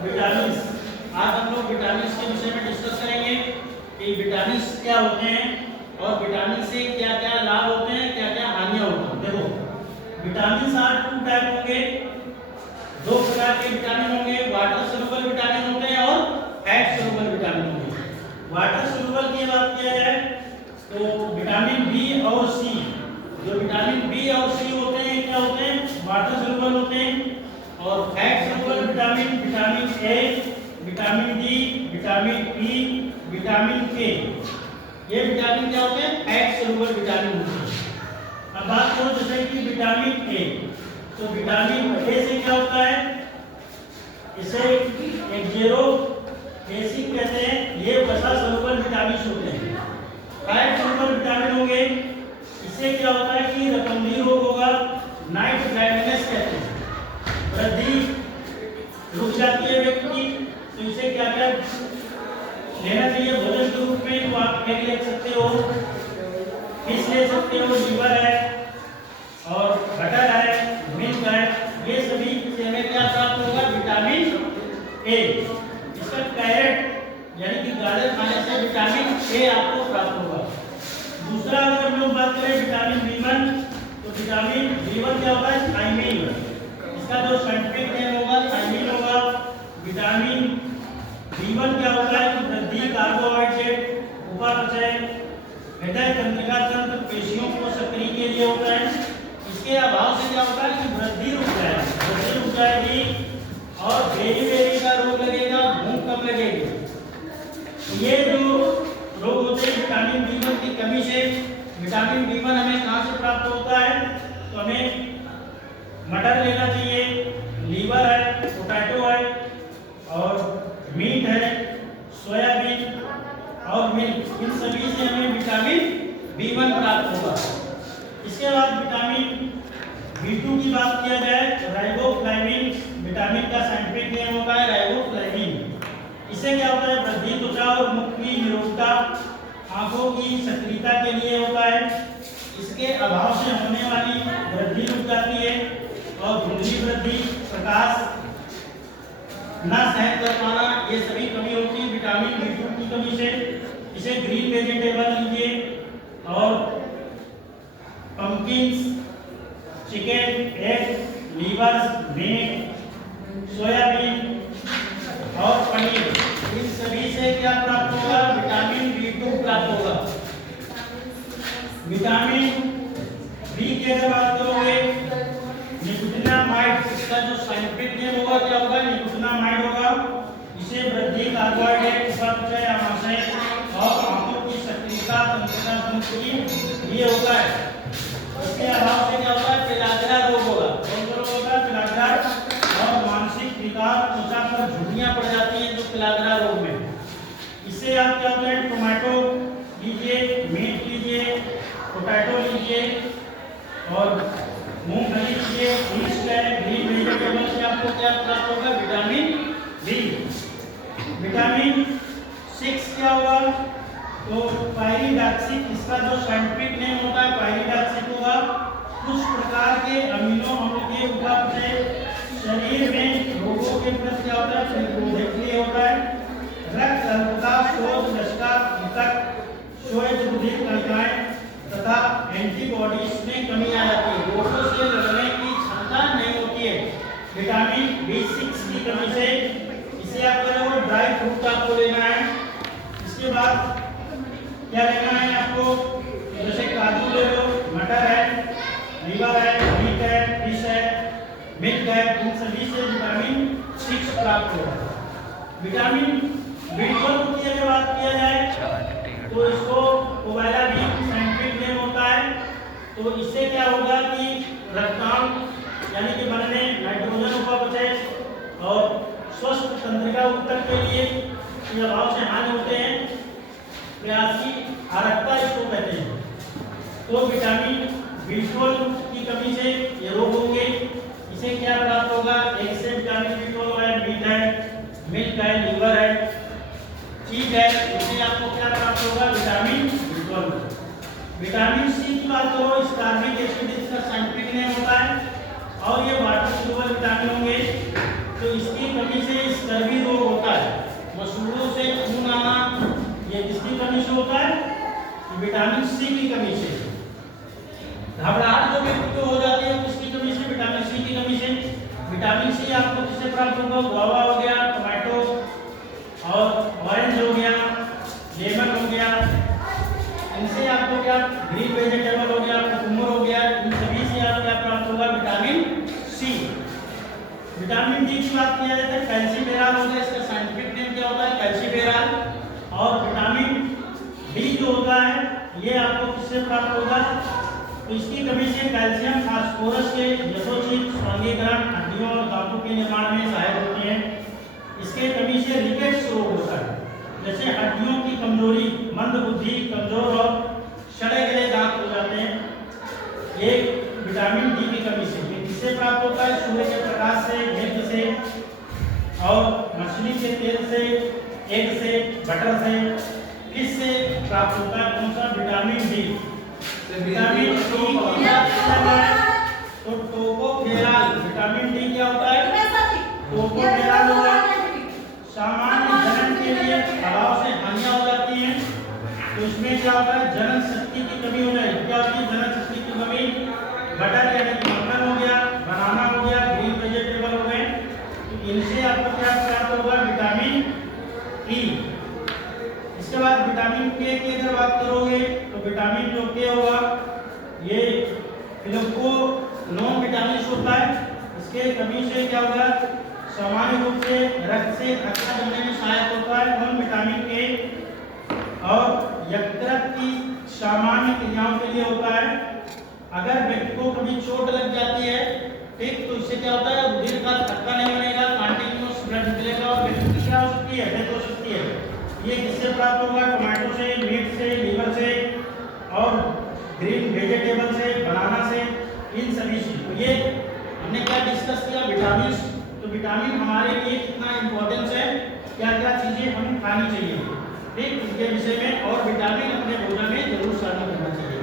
Vitamin. आज हम लोग विटामिन के विषय में डिस्कस करेंगे कि विटामिन क्या होते हैं और विटामिन से क्या क्या लाभ होते हैं, क्या क्या हानियां होती हैं। देखो, विटामिन आर टू टाइप होंगे, दो प्रकार के विटामिन होंगे। वाटर सोल्यूबल विटामिन होते हैं और फैट सोल्यूबल विटामिन होंगे। वाटर सोल्यूबल की बात किया जाए तो विटामिन बी और सी, जो विटामिन बी और सी होते हैं क्या होते हैं, वाटर सोल्यूबल होते हैं। और fat soluble vitamin, vitamin A, vitamin D, vitamin E, vitamin के, ये विटामिन क्या होते हैं, फैट सोल्यूबल विटामिन होते हैं। अब बात करो जैसे कि विटामिन ए, तो विटामिन ए से क्या होता है, इसे एक्जेरो एसिड कहते हैं। ये वसा सोल्यूबल विटामिन होते हैं। फैट सोल्यूबल विटामिन होंगे, इससे क्या होता है कि रतौंधी रोग होगा, नाइट ब्लाइंडनेस कहते हैं, वृद्धि रुक जाती है व्यक्ति की। तो इसे क्या क्या लेना चाहिए भोजन के रूप में, तो आप एग ले सकते हो, फिश ले सकते हो, लीवर है और बटर है, मिल्क है, ये सभी से हमें क्या प्राप्त होगा, विटामिन ए। इसका कैरेट यानी कि गाजर खाने से विटामिन ए आपको प्राप्त होगा। दूसरा अगर हम लोग बात करें विटामिन बी1, तो विटामिन बी1 क्या होगा, थायमीन, इसका जो साइंटिफिक नेम होगा थायमीन होगा। विटामिन बी1 क्या होता है कि वृद्धि, कार्बोहाइड्रेट, उपापचय, हृदय तंत्रिका तंत्र, पेशियों को सक्रिय के लिए होता है। इसके अभाव से क्या होता है कि वृद्धि रुक जाएगी और बेरी का रोग लगेगा, भूख कम लगेगी। ये जो रोग होते हैं विटामिन बी1 की कमी से। विटामिन बी1 हमें कहाँ से प्राप्त होता है, तो हमें मटर लेना चाहिए, लीवर है, पोटैटो है और मीट है, सोयाबीन और मिल्क, इन सभी से हमें विटामिन बी1 प्राप्त होगा। इसके बाद विटामिन बी2 की बात किया जाए तो राइबोफ्लाविन, विटामिन का साइंटिफिक नेम होता है राइबोफ्लाविन। इससे क्या होता है, वृद्धि, त्वचा और मुख की निरोगता, आंखों की सक्रियता के लिए होता है। इसके अभाव से होने वाली वृद्धि रुक जाती है और धुंधली वृद्धि, प्रकाश ना सहन कर पाना, ये सभी कमी होती है विटामिन बी2 की कमी से। इसे ग्रीन वेजिटेबल लीजिए और pumpkins, chicken, egg, liver, meat, soybean और पनीर, इन सभी से क्या प्राप्त होगा, विटामिन बी2 प्राप्त होगा। विटामिन बी की अगर बात करोगे, निकोटिनामाइड, इसका जो साइंटिफिक नेम होगा क्या होगा, निकोटिनामाइड होगा। इसे वृद्धि, कार्बोहाइड्रेट, उपापचय, आमाशय और आंखों की सक्रियता, तंत्रिका तंत्र की ये होता है। इसके अभाव से क्या होता है, पेलाग्रा रोग होगा। कौन सा रोग होगा, पेलाग्रा, और मानसिक विकार, त्वचा पर झुर्रियां पड़ जाती हैं जो पेलाग्रा रोग में। इससे आप क्या होता है, टोमेटो लीजिए, मीट लीजिए, पोटैटो लीजिए और मूंगफली लीजिए, ईस्ट है, ग्रीन वेजिटेबल से आपको क्या प्राप्त होगा, विटामिन बी। विटामिन 6 क्या होगा, तो पायरिडॉक्सिक, इसका जो साइंटिफिक नेम होता है पायरिडॉक्सिक होगा। कुछ प्रकार के अमीनो अम्ल के उपापचय शरीर में रोगों के प्रति क्या होता है, प्रतिरोधक के लिए होता है। रक्त अल्पता, शोथ, लसका, ऊतक, श्वेतबुद्धि कणिकाएं तथा एंटीबॉडीज में कमी आ जाती है, रोगों से लड़ने की क्षमता नहीं होती है विटामिन बी6 की कमी से। इसे आप करोगे, ड्राई फ्रूट आपको लेना है। इसके बाद क्या लेना है आपको, जैसे काजू ले लो, मटर है, लीवर है, मीट है, फिश है, मिल्क है, इन सभी से विटामिन 6 प्राप्त होगा। विटामिन बी12 की अगर बात किया जाए तो इसको कोबालामिन साइंटिफिक नेम होता है। तो इससे क्या होगा कि रक्तांग यानी कि बनने, नाइट्रोजन उपापचय और स्वस्थ तंत्रिका ऊतक के लिए ये अभाव से हानि होते हैं। प्रयासी आरक्ता इसको कहते हैं। तो विटामिन बी12 की कमी से ये रोग होंगे। इसे क्या प्राप्त होगा, एक से विटामिन बी12 है, मीट है, मिल्क है, लीवर है, चीज है, इससे आपको क्या प्राप्त होगा, विटामिन बी12। विटामिन सी की बात करो, स्कार्बिक एसिड इसका साइंटिफिक नेम होता है और ये वाटर सोल्यूबल विटामिन होंगे। तो इसकी कमी से स्कर्वी विटामिन सी की कमी से। घबराहट जो व्यक्ति को हो जाती है किसकी कमी से? विटामिन सी की कमी से। विटामिन सी आपको किससे प्राप्त होगा? गुआवा हो गया, टमाटो और ऑरेंज हो गया, लेमन हो गया, इनसे आपको क्या? ग्रीन वेजिटेबल हो गया, कुकुम्बर हो गया, इन सभी से आपको क्या प्राप्त होगा? Vitamin C. विटामिन डी की बात किया जाए तो कैल्सीफेरॉल हो गया, इसका साइंटिफिक नेम क्या होता है? कैल्सीफेरॉल। और विटामिन डी जो होता है ये आपको किससे प्राप्त होगा? तो इसकी कमी से कैल्शियम फास्फोरस के यथोचित स्वांगीकरण, हड्डियों और दांतों के निर्माण में सहायक होते हैं। इसके कमी से रिकेट्स रोग होता है, जैसे हड्डियों की कमजोरी, मंद बुद्धि, कमजोर और सड़े गले दांत हो जाते हैं, ये विटामिन डी की कमी से। ये किससे प्राप्त होता है? सूर्य के प्रकाश से, मिल्क से और मछली के तेल से, एग से, बटर से। किससे प्राप्त होता है? कौन सा? Vitamin D. विटामिन डी की बात करें तो टोकोफेरॉल। विटामिन डी क्या होता है? टोकोफेरॉल होता है। सामान्य जनन के लिए अभाव से हानियां हो जाती हैं, तो इसमें क्या होता है? जनन शक्ति की कमी हो जाएगी। क्या होती है जनन शक्ति की कमी? बटर यानी कि मक्खन हो गया, बनाना हो गया, ग्रीन वेजिटेबल हो गए, तो इनसे आपको क्या प्राप्त होगा? Vitamin E. इसके बाद विटामिन के की अगर बात करोगे तो विटामिन जो के होगा ये नॉन विटामिन होता है। इसके कमी से क्या होगा? सामान्य रूप से रक्त से अच्छा बनने में सहायक होता है नॉन विटामिन के, और यकृत की सामान्य क्रियाओं के लिए होता है। अगर व्यक्ति को कभी चोट लग जाती है, ठीक, तो इससे क्या होता है? रुधिर का थक्का नहीं बनेगा, कंटिन्यूअस ब्लड निकलेगा और व्यक्ति की क्या हो सकती है? डेथ हो सकती है। ये किससे प्राप्त होगा? टमाटो से, मीट से, लीवर से और ग्रीन वेजिटेबल से, बनाना से, इन सभी से। तो ये हमने क्या डिस्कस किया? विटामिन। तो विटामिन हमारे लिए कितना इंपॉर्टेंस है, क्या क्या चीजें हमें खानी चाहिए, ठीक, इसके विषय में। और विटामिन अपने भोजन में जरूर शामिल करना चाहिए।